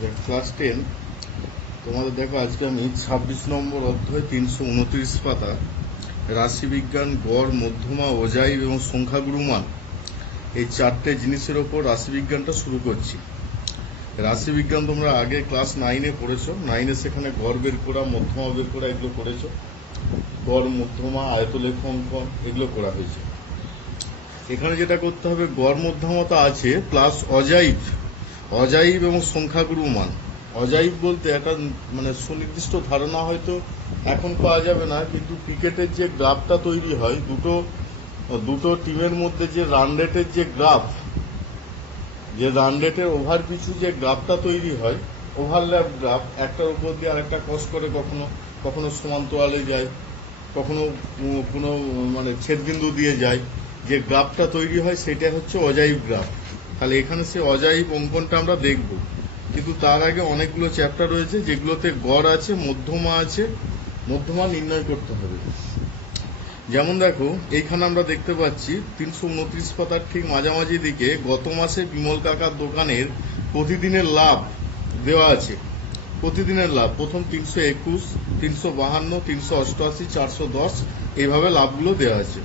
Class 10 তোমাদের দেখো আজকে আমি 26 নম্বর অধ্যায় 329 পাতা রাশিবিজ্ঞান গড় মধ্যমা অজাইব এবং সংখ্যাগুরুমান এই চারটে জিনিসের ওপর রাশিবিজ্ঞানটা শুরু করছি। রাশিবিজ্ঞান তোমরা আগে ক্লাস 9-এ পড়েছো। 9-এ সেখানে গড় বের করা, মধ্যমা বের করা এগুলো করেছো। গড়, মধ্যমা, আয়তলেখ অঙ্কন এগুলো করা হয়েছে। এখানে যেটা করতে হবে, গড় মধ্যমতা আছে প্লাস অজাইব এবং সংখ্যাগুরু মান। অজাইব বলতে একটা মানে সুনির্দিষ্ট ধারণা হয়তো এখন পাওয়া যাবে না, কিন্তু ক্রিকেটের যে গ্রাফটা তৈরি হয় দুটো টিমের মধ্যে যে রান রেটের যে গ্রাফ, যে রান রেটের ওভার পিছু যে গ্রাফটা তৈরি হয়, ওভারল্যাপ গ্রাফ, একটার উপর দিয়ে আরেকটা ক্রস করে কখনো কখনো সমান্তরালে যায়, কখনো কোনো মানে ছেদবিন্দু দিয়ে যায়, যে গ্রাফটা তৈরি হয় সেটা হচ্ছে অজাইব গ্রাফ। তাহলে এখানে সে অজাইব অঙ্কনটা আমরা দেখব, কিন্তু তার আগে অনেকগুলো চ্যাপ্টার রয়েছে যেগুলোতে গড় আছে, মধ্যমা আছে, মধ্যমা নির্ণয় করতে হবে। যেমন দেখো এইখানে আমরা দেখতে পাচ্ছি 329 পাতার ঠিক মাঝামাঝি দিকে গত মাসে বিমল কাকার দোকানের প্রতিদিনের লাভ দেওয়া আছে। প্রতিদিনের লাভ প্রথম 321, 352, 388, 410 এইভাবে লাভগুলো দেওয়া আছে।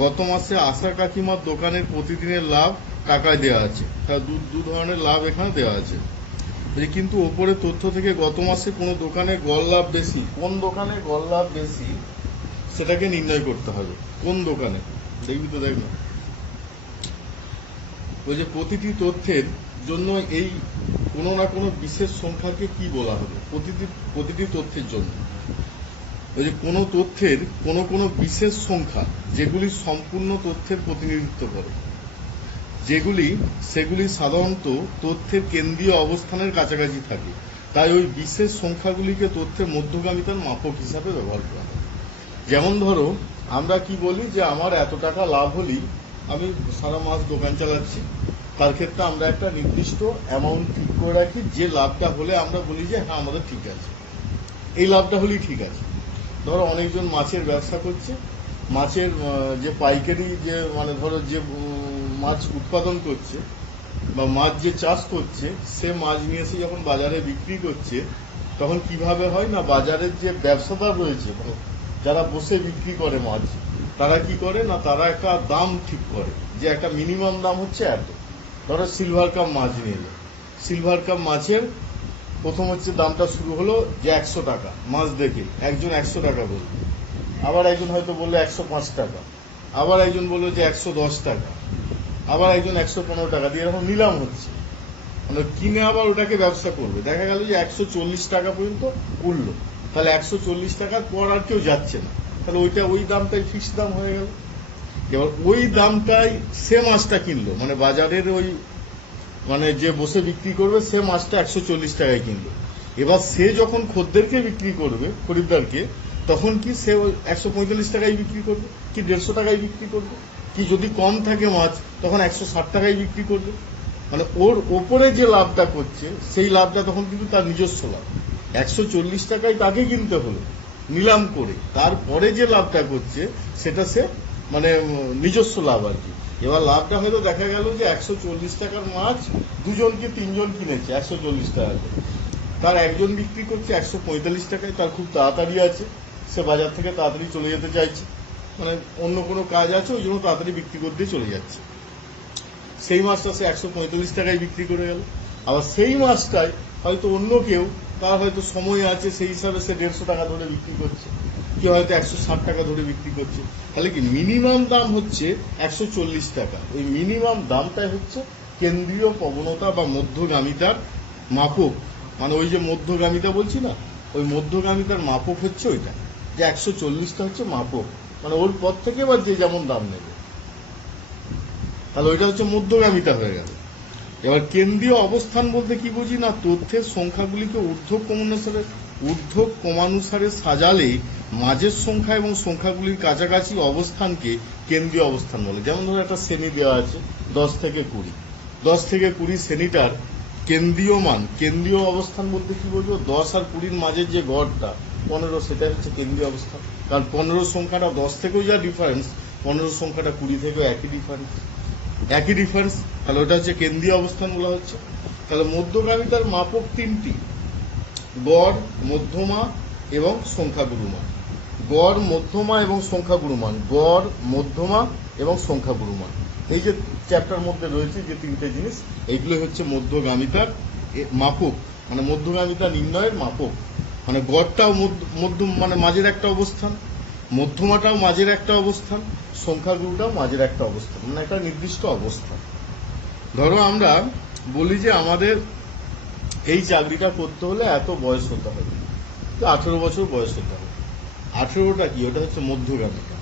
গত মাসে আশা কাকিমার দোকানের প্রতিদিনের লাভ টাকায় দেওয়া আছে। দু ধরনের লাভ এখানে দেওয়া আছে। কিন্তু ওপরে তথ্য থেকে গত মাসে কোনো দোকানে গড় লাভ বেশি, কোন দোকানে গড় লাভ বেশি সেটাকে নির্ণয় করতে হবে। কোন দোকানে দেখবি তো, দেখ না ওই যে প্রতিটি তথ্যের জন্য এই কোনো না কোনো বিশেষ সংখ্যাকে কি বলা হবে। প্রতিটি তথ্যের জন্য ওই যে কোনো তথ্যের কোনো বিশেষ সংখ্যা যেগুলি সম্পূর্ণ তথ্যের প্রতিনিধিত্ব করে, সেগুলি সাধারণত তথ্যের কেন্দ্রীয় অবস্থানের কাছাকাছি থাকে, তাই ওই বিশেষ সংখ্যাগুলিকে তথ্যের মধ্যগামিতার মাপক হিসাবে ব্যবহার করা হয়। যেমন ধরো আমরা কি বলি যে আমার এত টাকা লাভ হলেই আমি সারা মাস দোকান চালাচ্ছি, তার ক্ষেত্রে আমরা একটা নির্দিষ্ট অ্যামাউন্ট ঠিক করে রাখি, যে লাভটা হলে আমরা বলি যে হ্যাঁ আমাদের ঠিক আছে, এই লাভটা হলেই ঠিক আছে। ধরো অনেকজন মাছের ব্যবসা করছে, মাছের যে পাইকারি যে মানে ধরো যে মাছ উৎপাদন করছে বা মাছ যে চাষ করছে, সে মাছ নিয়ে এসে যখন বাজারে বিক্রি করছে, তখন কিভাবে হয় না, বাজারের যে ব্যবসাদার রয়েছে মানে যারা বসে বিক্রি করে মাছ, তারা কি করে না, তারা একটা দাম ঠিক করে যে একটা মিনিমাম দাম হচ্ছে এত। ধরো সিলভার কাপ মাছ নিয়ে এলো, সিলভার কাপ মাছের প্রথম হচ্ছে দামটা শুরু হলো যে 100 টাকা, মাছ দেখে একজন 100 টাকা বললো, আবার একজন হয়তো বললো 105 টাকা, আবার একজন বললো যে 110 টাকা, আবার একজন 115 টাকা দিয়ে এরকম নিলাম হচ্ছে, মানে কিনে আবার ওটাকে ব্যবসা করবে। দেখা গেল যে 140 টাকা পর্যন্ত উঠলো, তাহলে 140 টাকার পর আর কেউ যাচ্ছে না, তাহলে ওই দামটাই ফিক্সড দাম হয়ে গেল। এবার ওই দামটাই সে মাছটা কিনলো, মানে বাজারের ওই মানে যে বসে বিক্রি করবে সে মাছটা 140 টাকায় কিনলো। এবার সে যখন খদ্দেরকে বিক্রি করবে, খরিদ্দারকে, তখন কি সে ওই 145 টাকায় বিক্রি করবে, কি 150 টাকায় বিক্রি করবে, কি যদি কম থাকে মাছ তখন 160 টাকায় বিক্রি করবে। মানে ওর ওপরে যে লাভটা করছে সেই লাভটা তখন কিন্তু তার নিজস্ব লাভ। 140 টাকায় তাকে কিনতে হলো নিলাম করে, তারপরে যে লাভটা করছে সেটা সে মানে নিজস্ব লাভ আর কি। এবার লাভটা হয়তো দেখা গেল যে 140 টাকার মাছ দুজন কি তিনজন কিনেছে 140 টাকা করে, তার একজন বিক্রি করছে 145 টাকায়, তার খুব তাড়াতাড়ি আছে, সে বাজার থেকে তাড়াতাড়ি চলে যেতে চাইছে, মানে অন্য কোনো কাজ আছে ওই জন্য তাড়াতাড়ি বিক্রি করতে চলে যাচ্ছে। সেই মাছটা সে 145 টাকায় বিক্রি করে গেল। আবার সেই মাছটাই হয়তো অন্য কেউ, তার হয়তো সময় আছে, সেই হিসাবে সে 150 টাকা ধরে বিক্রি করছে, কি হয়তো 160 টাকা ধরে বিক্রি করছে। তাহলে কি মিনিমাম দাম হচ্ছে 140 টাকা। ওই মিনিমাম দামটাই হচ্ছে কেন্দ্রীয় প্রবণতা বা মধ্যগামিতার মাপক। মানে ওই যে মধ্যগামিতা বলছি না, ওই মধ্যগামিতার মাপক হচ্ছে ওইটা, যে 140টা হচ্ছে মাপক, মানে ওর পর থেকে এবার যে যেমন দাম নেবে, তাহলে ওইটা হচ্ছে মধ্যগামিতা হয়ে গেল। এবার কেন্দ্রীয় অবস্থান বলতে কি বুঝি না, তথ্যের সংখ্যাগুলিকে ঊর্ধ্বক্রমানুসারে সাজালে মাঝের সংখ্যা এবং সংখ্যাগুলির কাছাকাছি অবস্থানকে কেন্দ্রীয় অবস্থান বলে। যেমন ধরো একটা শ্রেণী দেওয়া আছে 10 থেকে 20, 10 থেকে 20 শ্রেণীটার কেন্দ্রীয় মান, কেন্দ্রীয় অবস্থান বলতে কি বলবো, 10 আর 20 মাঝের যে গড়টা 15, সেটা হচ্ছে কেন্দ্রীয় অবস্থান। কারণ 15 সংখ্যাটা 10 থেকেও যা ডিফারেন্স, 15 সংখ্যাটা 20 থেকেও একই ডিফারেন্স, তাহলে ওটা হচ্ছে কেন্দ্রীয় অবস্থান বলা হচ্ছে। তাহলে মধ্যগামিতার মাপক তিনটি: গড়, মধ্যমা এবং সংখ্যাগুরুমান। গড়, মধ্যমা এবং সংখ্যাগুরুমান। গড়, মধ্যমা এবং সংখ্যাগুরুমান, এই যে চ্যাপ্টার মধ্যে রয়েছে যে তিনটে জিনিস, এইগুলো হচ্ছে মধ্যগামিতার মাপক, মানে মধ্যগামিতা নির্ণয়ের মাপক। মানে গড়টাও মধ্য মানে মাঝের একটা অবস্থান, মধ্যমাটাও মাঝের একটা অবস্থান, সংখ্যাগুরুটাও মাঝের একটা অবস্থান, মানে একটা নির্দিষ্ট অবস্থান। ধরো আমরা বলি যে আমাদের এই চাকরিটা করতে হলে এত বয়স হতে হবে, 18 বছর বয়স হতে হবে। 18টা কি, ওটা হচ্ছে মধ্যগামিতা।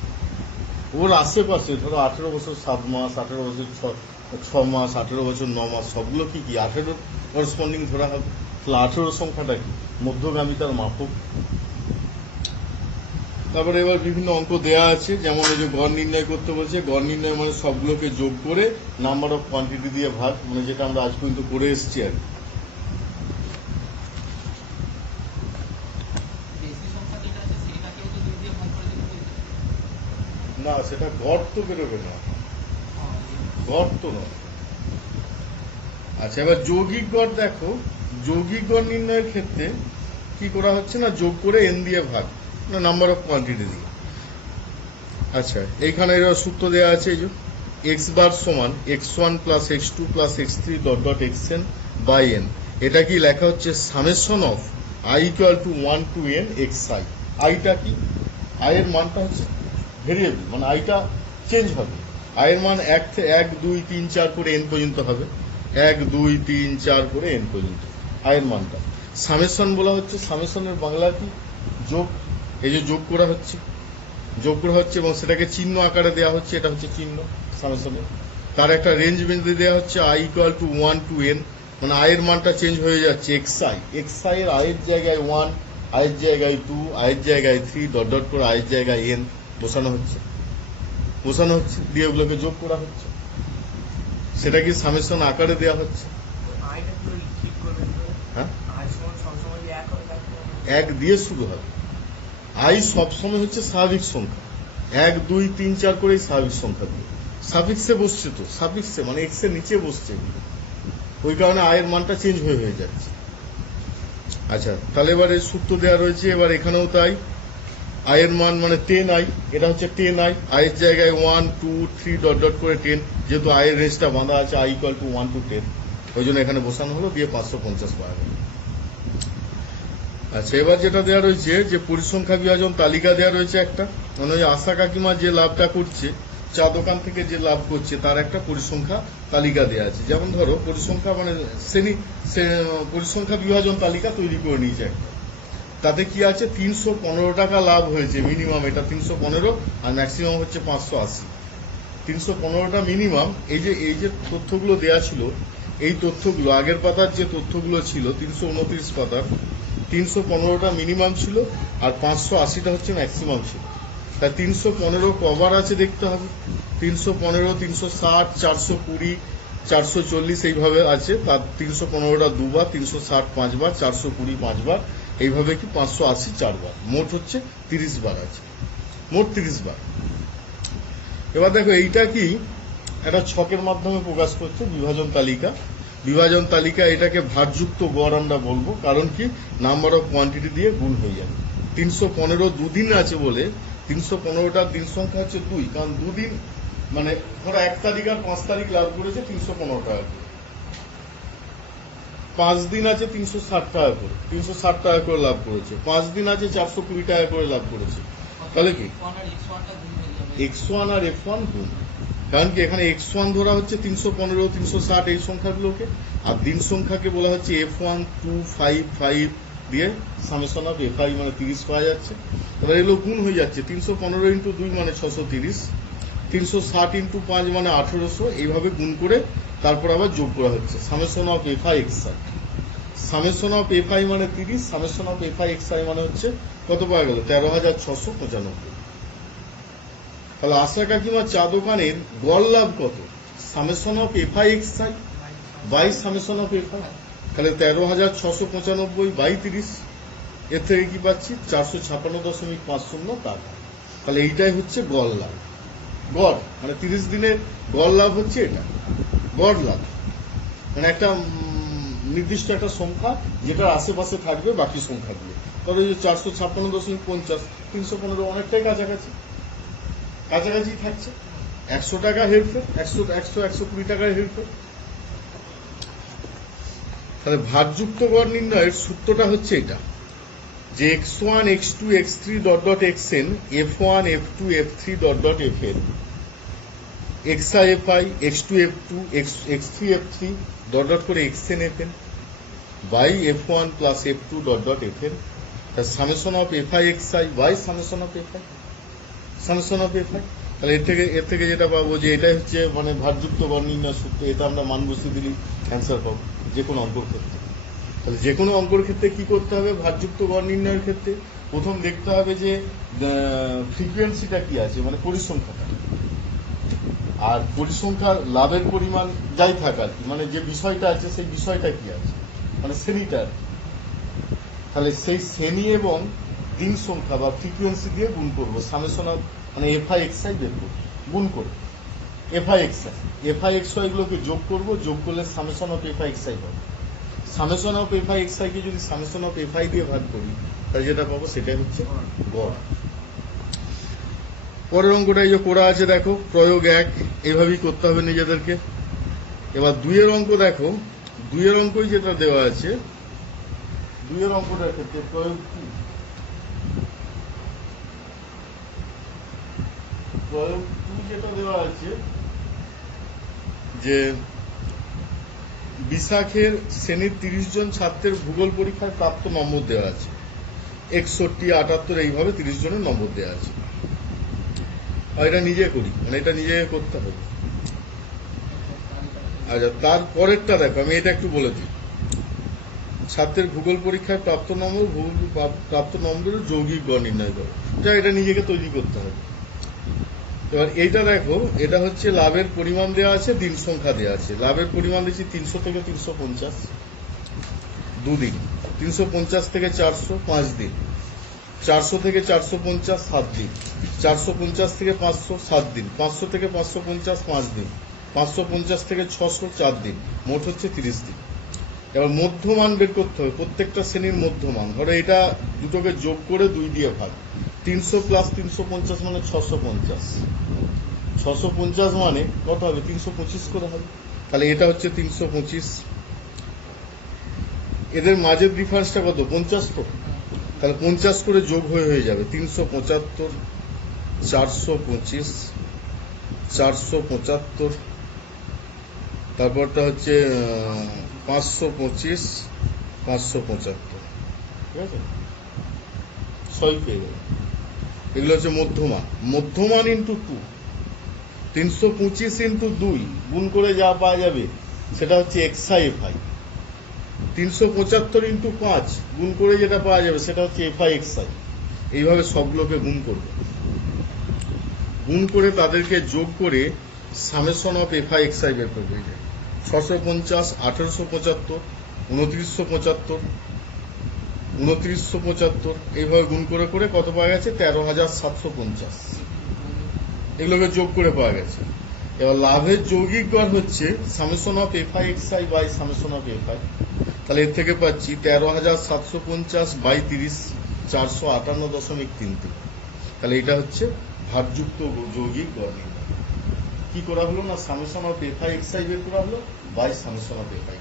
ওর আশেপাশে ধরো 18 বছর 7 মাস, 18 বছর 6 মাস, 18 বছর 9 মাস, সবগুলো কি 18 করসপন্ডিং ধরা হবে। তাহলে 18 সংখ্যাটা কি, মধ্যগামিতার মাপক। তারপরে এবার বিভিন্ন অঙ্ক দেয়া আছে, যেমন এই যে গড় নির্ণয় করতে বলছে। গড় নির্ণয় মানে সবগুলোকে যোগ করে নাম্বার অফ কোয়ান্টিটি দিয়ে ভাগ, মানে যেটা আমরা আজ পর্যন্ত করে এসেছি আর কি। না, সেটা গড় তো বেরোবে না, গড় তো নয়। আচ্ছা, এবার যৌগিক গড় দেখো। যৌগিক গড় নির্ণয়ের ক্ষেত্রে কি করা হচ্ছে না, যোগ করে এন দিয়ে ভাগ, না নাম্বার অফ কোয়ান্টিটি দিয়ে। আচ্ছা, এইখানে সূত্র দেওয়া আছে, এই যে এক্স বার সমান x1 plus x2 plus x3 dot dot xn by n। এটা কি লেখা হচ্ছে summation of i equal to 1 to n xi। আইটা কি, আই এর মানটা হচ্ছে ভেরিয়েবল, মানে আইটা চেঞ্জ হবে। আই এর মান 1 2 3 4 করে n পর্যন্ত হবে, 1 2 3 4 করে n পর্যন্ত আয়ের মানটা। সামেশন বলা হচ্ছে, সামেশনের বাংলা কি, যোগ। এই যে যোগ করা হচ্ছে, যোগ করা হচ্ছে এবং সেটাকে চিহ্ন আকারে দেওয়া হচ্ছে, এটা হচ্ছে চিহ্ন সামেশনের। তার একটা রেঞ্জ বেঁধে দেওয়া হচ্ছে i equal to 1 to n, মানে আয়ের মানটা চেঞ্জ হয়ে যাচ্ছে। এক্সআই এর আয়ের জায়গায় 1, আয়ের জায়গায় 2, আয়ের জায়গায় 3 ডট ডট করে আয়ের জায়গায় n বসানো হচ্ছে, দিয়ে ওগুলোকে যোগ করা হচ্ছে, সেটা কি সামেশন আকারে দেওয়া হচ্ছে। হ্যাঁ, 1 দিয়ে শুরু হবে। আই সবসময় হচ্ছে স্বাভাবিক সংখ্যা, 1 2 3 4 করে স্বাভাবিক সংখ্যাগুলো সাফিক্সে বসছে, তো সাফিক্সে মানে এক্স এর নিচে বসছে, ওই কারণে আয়ের মানটা চেঞ্জ হয়ে যাচ্ছে। আচ্ছা, তাহলে এবারে সূত্র দেওয়া রয়েছে, এবার এখানেও তাই। আয়ের মান মানে 10i, এটা হচ্ছে 10i, আয়ের জায়গায় 1 2 3 ডট ডট করে 10, যেহেতু আয়ের রেঞ্জটা বাঁধা আছে আই ইকুয়াল টু 1 টু 10, ওই জন্য এখানে বসানো হলো, দিয়ে 550 পাওয়া গেল। আচ্ছা, এবার যেটা দেওয়া রয়েছে যে পরিসংখ্যা বিভাজন তালিকা দেওয়া রয়েছে একটা, মানে ওই আশা কাকিমা যে লাভটা করছে, চা দোকান থেকে যে লাভ করছে, তার একটা পরিসংখ্যা তালিকা দেওয়া আছে। যেমন ধরো পরিসংখ্যা মানে পরিসংখ্যা বিভাজন তালিকা তৈরি করে নিয়েছে একটা, তাতে কি আছে 315 টাকা লাভ হয়েছে মিনিমাম, এটা 315, আর ম্যাক্সিমাম হচ্ছে 580। 315টা মিনিমাম। এই যে তথ্যগুলো দেওয়া ছিল, এই তথ্যগুলো আগের পাতার যে তথ্যগুলো ছিল 329 পাতার, 315টা মিনিমাম ছিল আর 580টা হচ্ছে ম্যাক্সিমাম ছিল। তাই 315 কবার আছে দেখতে হবে, 315 360 420 440 এইভাবে আছে, তার 315টা দুবার, 360 5বার, 420 5বার, এইভাবে কি 580 4বার, মোট হচ্ছে 30 বার আছে, মোট 30 বার। এবার দেখো এইটা কি একটা ছকের মাধ্যমে প্রকাশ করছে বিভাজন তালিকা। বিভাজন তালিকা এটাকে ভারযুক্ত গড় আমরা বলবো, কারণ কি নাম্বার অফ কোয়ান্টিটি দিয়ে গুণ হয়ে যাবে। 315 দুদিন আছে বলে 315টার দিন সংখ্যা হচ্ছে 2, কারণ দুদিন মানে ধরো 1 তারিখ আর 5 তারিখ লাভ করেছে 315 টাকা করে, 5 দিন আছে 360 টাকা করে, 360 টাকা করে লাভ করেছে, 5 দিন আছে 420 টাকা করে লাভ করেছে। তাহলে কি x1 আর f1 গুণ, কারণ কি এখানে x1 ধরা হচ্ছে 315 360 এই সংখ্যাগুলোকে, আর দিন সংখ্যাকে বলা হচ্ছে f1 2 5 5 দিয়ে সামেশন অফ fi মানে 30 পাওয়া যাচ্ছে। এবার এগুলো গুণ হয়ে যাচ্ছে, 315 ইন্টু 2 মানে 630, 360 ইন্টু 5 মানে 1800, এইভাবে গুণ করে তারপর আবার যোগ করা হচ্ছে summation of fi xi। Summation of fi মানে 30, সামেশন অফ fi xi মানে হচ্ছে কত পাওয়া গেল, 13,695। তাহলে আশা কাকিমা চা দোকানের গড় লাভ কত, summation of fi xi by summation of fi, তাহলে 13,695 বাই 30, এর থেকে কি পাচ্ছি 456.50 টাকা। তাহলে এইটাই হচ্ছে গড় লাভ। গড় মানে 30 দিনের গড় লাভ হচ্ছে এটা, গড় লাভ মানে একটা নির্দিষ্ট একটা সংখ্যা যেটার আশেপাশে থাকবে বাকি সংখ্যাগুলো। তবে 456.50, 315 অনেকটাই কাছাকাছি কাছাকাছি থাকছে। 100 টাকা হেরফের, 120 টাকার হেরফের। তাহলে ভারযুক্ত গড় নির্ণয়ের সূত্রটা হচ্ছে এটা, যে x1 x2 x3 dot dot xn, f1 f2 f3 dot dot fn, xi fi, x2 f2 x3 f3 dot dot করে xn fn by f1 plus f2 dot dot fn, summation of fi xi by summation of fi summation of fi। তাহলে এর থেকে যেটা পাবো যে এটাই হচ্ছে মানে ভারযুক্ত গড় নির্ণয় সূত্র। এটা আমরা মান বসিয়ে দিলেই অ্যান্সার পাবো যে কোনো অঙ্কর ক্ষেত্রে। তাহলে যে কোনো অঙ্কর ক্ষেত্রে কি করতে হবে? ভারযুক্ত গড় নির্ণয়ের ক্ষেত্রে প্রথম দেখতে হবে যে ফ্রিকোয়েন্সিটা কি আছে, মানে পরিসংখ্যাটা, আর পরিসংখ্যার লাভের পরিমাণ যাই থাকা আর কি, মানে যে বিষয়টা আছে সেই বিষয়টা কি আছে, মানে শ্রেণীটা। তাহলে সেই শ্রেণী এবং দিন সংখ্যা বা ফ্রিকোয়েন্সি দিয়ে গুণ করবো, সামেশন অফ মানে এফআই এক্সআই বের করবো, গুণ করে এফআই এক্সআই গুলোকে যোগ করবো, যোগ করলে সামেশন অফ এফআই এক্সআই হবে। সামেশন অফ এফআই এক্সআই কে যদি সামেশন অফ এফআই দিয়ে ভাগ করি তাহলে যেটা পাবো সেটাই হচ্ছে গড়। পরের অঙ্কটা এই যে করা আছে দেখো, প্রয়োগ 1, এভাবেই করতে হবে নিজেদেরকে। এবার 2 এর অঙ্ক দেখো, 2 এর অঙ্কই যেটা দেওয়া আছে, 2 এর অঙ্কটার ক্ষেত্রে প্রয়োগ 2 যেটা দেওয়া আছে যে বিশাখের শ্রেণীর 30 জন ছাত্রের ভূগোল পরীক্ষায় প্রাপ্ত নম্বর দেওয়া আছে 61, 78, এইভাবে 30 জনের নম্বর দেওয়া আছে। আর এটা নিজে করি, মানে এটা নিজে করতে হবে। আচ্ছা, তারপরেরটা দেখো, আমি এটা একটু বলে দিই। ছাত্রের ভূগোল পরীক্ষায় প্রাপ্ত নম্বরের যৌগিক গড় নির্ণয় করো, যা এটা নিজেকে তৈরি করতে হবে। এবার এইটা দেখো, এটা হচ্ছে লাভের পরিমাণ দেওয়া আছে, দিন সংখ্যা দেওয়া আছে। লাভের পরিমাণ দিচ্ছি 300 থেকে 350, 2 দিন। 350 থেকে 400, 5 দিন। 400 থেকে 450, 7 দিন। 450 থেকে 500, 7 দিন। 500 থেকে 550, 5 দিন। 550 থেকে 600, 4 দিন। মোট হচ্ছে 30 দিন। এবার মধ্যমান বের করতে হবে, প্রত্যেকটা শ্রেণীর মধ্যমান। ধরো এটা দুটোকে যোগ করে 2 দিয়ে ভাগ, 300 প্লাস 350 মানে 650, 650 মানে কত হবে? 325 করে হবে। তাহলে এটা হচ্ছে 325। এদের মাঝের ডিফারেন্সটা কত? 50 তো। তাহলে 50 করে যোগ হয়ে যাবে 375, 425, 475, তারপরটা হচ্ছে 525, 575, ঠিক আছে, 6 পেয়ে গেল। এগুলো হচ্ছে মধ্যমান। মধ্যমান ইন্টু 2, 325 ইন্টু 2 গুণ করে যা পাওয়া যাবে সেটা হচ্ছে এক্সআই এফআই। 375 ইন্টু 5 গুণ করে যেটা পাওয়া যাবে সেটা হচ্ছে এফআই এক্সআই। এইভাবে সবগুলোকে গুণ করবে, গুণ করে তাদেরকে যোগ করে সামেশন অফ এফআই এক্সআই বের করবে। 650, 1875, 2975, 2975, এইভাবে গুণ করে করে কত পাওয়া গেছে? 13,750। এগুলোকে যোগ করে পাওয়া গেছে। এবার লাভের যৌগিক গড় হচ্ছে summation of fi xi by summation of fi. তাহলে এর থেকে পাচ্ছি 13,750 বাই 30, 458.33। তাহলে এটা হচ্ছে ভারযুক্ত যৌগিক গড় নির্ণয়। কি করা হলো না, সামেশন অফ এফআই এক্সআই বের করা হলো বাই সামেশন অফ এফআই।